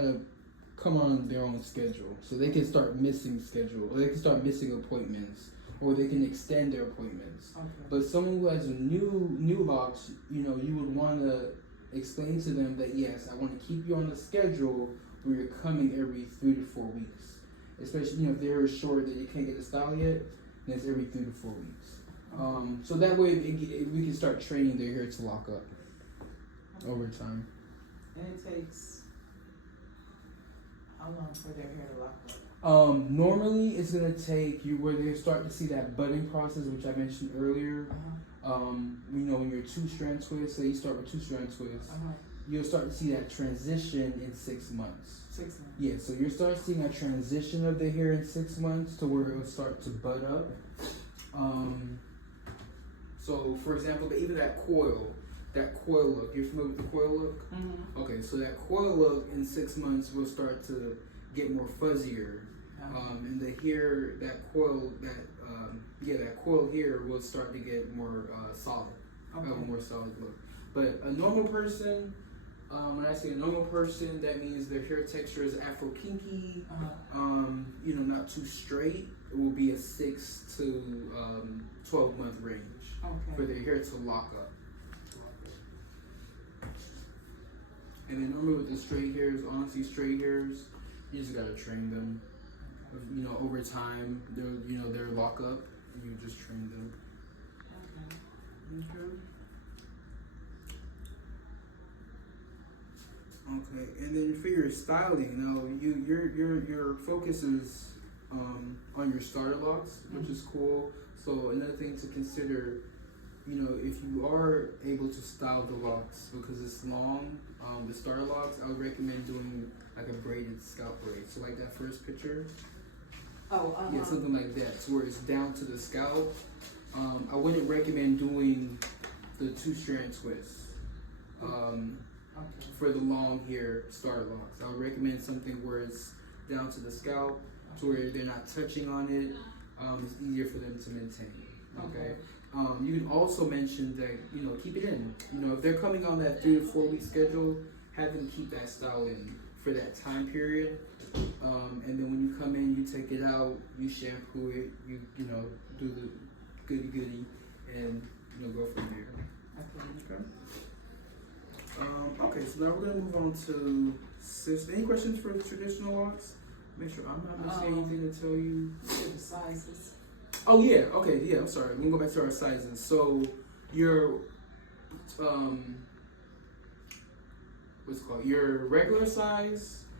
to come on their own schedule, so they can start missing schedule, or they can start missing appointments, or they can extend their appointments. Okay. But someone who has a new locks, you know, you would want to explain to them that yes, I want to keep you on the schedule where you're coming every 3 to 4 weeks. Especially, you know, if they're sure that you can't get a style yet, then it's every 3 to 4 weeks. So that way we can start training their hair to lock up over time. And it takes how long for their hair to lock up? Normally it's gonna take you where they start to see that budding process, which I mentioned earlier. You know, when you're 2-strand twist, say you start with 2-strand twists, you'll start to see that transition in 6 months. 6 months. Yeah, so you'll start seeing a transition of the hair in 6 months to where it'll start to bud up. So for example, even that coil look, you're familiar with the coil look? Mm-hmm. Okay, so that coil look in 6 months will start to get more fuzzier. And the hair, that coil here will start to get more solid, have a more solid look. But a normal person, when I say a normal person, that means their hair texture is Afro kinky, you know, not too straight. It will be a 6 to 12 month range for their hair to lock up. And then normally with the straight hairs, honestly, straight hairs, you just gotta train them. You know, over time, they're lock up, and you just train them. Okay, and then for your styling, now your focus is on your starter locks, which is cool. So another thing to consider, you know, if you are able to style the locks because it's long, the starter locks, I would recommend doing like a braided scalp braid. So like that first picture. Yeah, something like that, to where it's down to the scalp. I wouldn't recommend doing the 2-strand twist for the long hair starter locks. I would recommend something where it's down to the scalp, to where they're not touching on it. It's easier for them to maintain. Okay. You can also mention that, you know, keep it in. You know, if they're coming on that 3 to 4 week schedule, have them keep that style in for that time period. And then when you come in, you take it out, you shampoo it, you know, do the goody, and you know, go from there. Okay, so now we're gonna move on to any questions for the traditional locks? Make sure I'm not missing anything to tell you. The sizes. Oh yeah, okay, yeah. I'm sorry. We're gonna go back to our sizes. So your what's it called? Your regular size